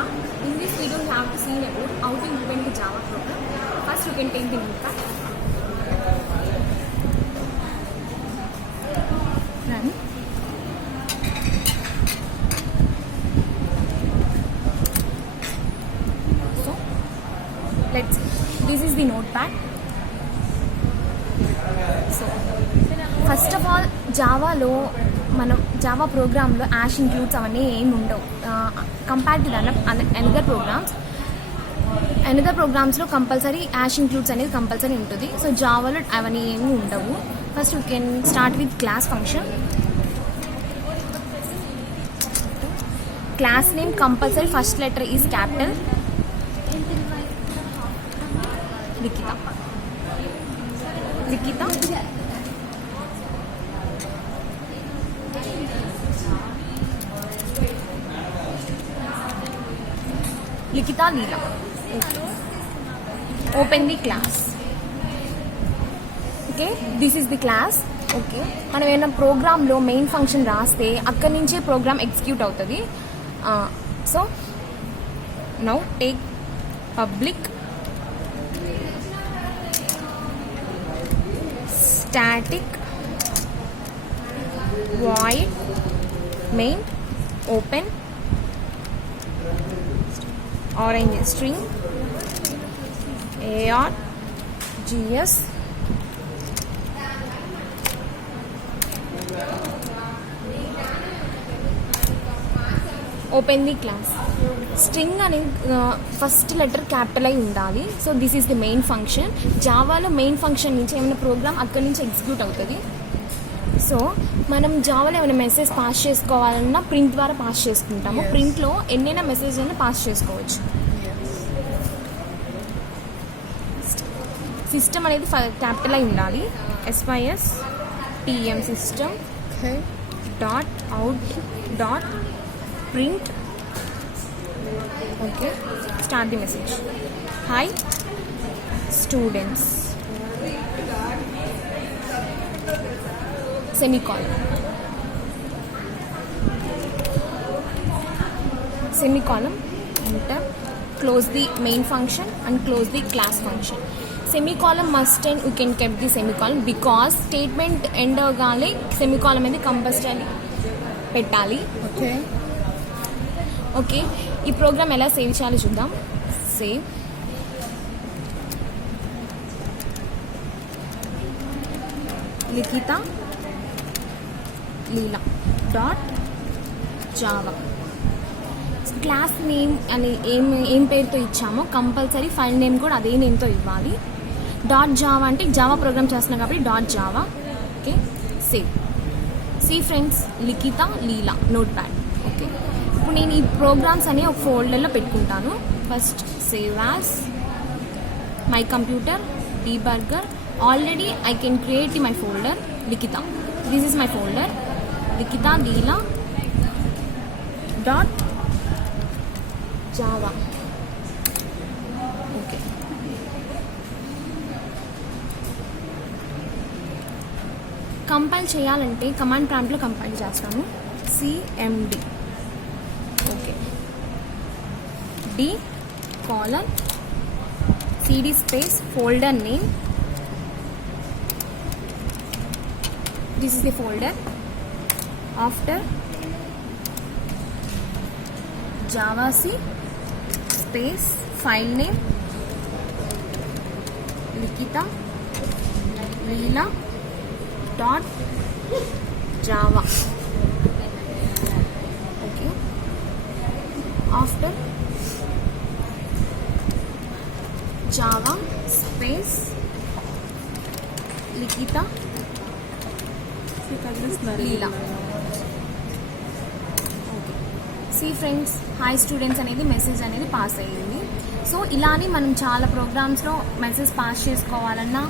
Nikita. In this video, we have to see about how to implement the Java program. First, you can take the notepad. Run. So, let's see. This is the notepad. So, first of all, Java మనం Java ప్రోగ్రామ్లో hash includes అవన్నీ ఏమి ఉండవు compare to another ప్రోగ్రామ్స్లో compulsory hash includes అనేది compulsory ఉంటుంది. So జావాలో అవన్నీ ఏమి ఉండవు. First you can start with class function. Class name compulsory first letter is capital. Likhita Likita Leela. Open the class. Okay, this is the class. Okay, మనం ఏమైనా ప్రోగ్రామ్లో మెయిన్ ఫంక్షన్ రాస్తే అక్కడి నుంచే ప్రోగ్రామ్ ఎగ్జిక్యూట్ అవుతుంది. So now take public static void main open orange string args open the class. String అనేది first letter capital అయి ఉండాలి. So this is the main function. జావాలో మెయిన్ ఫంక్షన్ నుంచి ఏమైనా ప్రోగ్రామ్ అక్కడి నుంచి ఎగ్జిక్యూట్ అవుతుంది. సో మనం జావాలో ఏమైనా మెసేజ్ పాస్ చేసుకోవాలన్నా ప్రింట్ ద్వారా పాస్ చేసుకుంటాము. ప్రింట్లో ఎన్నైనా మెసేజ్ అయినా పాస్ చేసుకోవచ్చు. సిస్టమ్ అనేది క్యాపిటల్ అయి ఉండాలి. SYSTM system dot out dot print. Okay, start the message. Hi students semicolon enter, close the main function and close the class function. Semicolon must and you can keep the semicolon because statement end avagale semicolon అనేది కంపల్సరీ పెట్టాలి. ఓకే ఈ ప్రోగ్రామ్ ఎలా సేవ్ చేయాలో చూద్దాం. సేవ్ లిఖిత లీలా dot Java. Class name అని ఏం పేరుతో ఇచ్చామో కంపల్సరీ ఫైల్ నేమ్ కూడా అదే నేమ్తో ఇవ్వాలి. డాట్ జావా అంటే జావా ప్రోగ్రామ్ చేస్తున్నాం కాబట్టి dot Java. Okay, save. See friends, Likhita Leela notepad. Okay, ఇప్పుడు నేను ఈ ప్రోగ్రామ్స్ అనే ఒక ఫోల్డర్లో పెట్టుకుంటాను. First save as my computer డీబర్గర్. Already I can create my folder Likhita. This is my folder Likita Leela dot Java. Okay. Compile చేయాలంటే command ప్రాంప్ట్లో కంపైల్ చేస్తాను. CMD. Okay, D:CD space folder name. This is the folder. After javac space file name Likita Leela dot Java. Okay, after Java space Likita Leela. సి friends, hi students అనేది message అనేది pass అయ్యింది. So ఇలానే మనం చాలా ప్రోగ్రామ్స్లో message pass చేసుకోవాలన్నా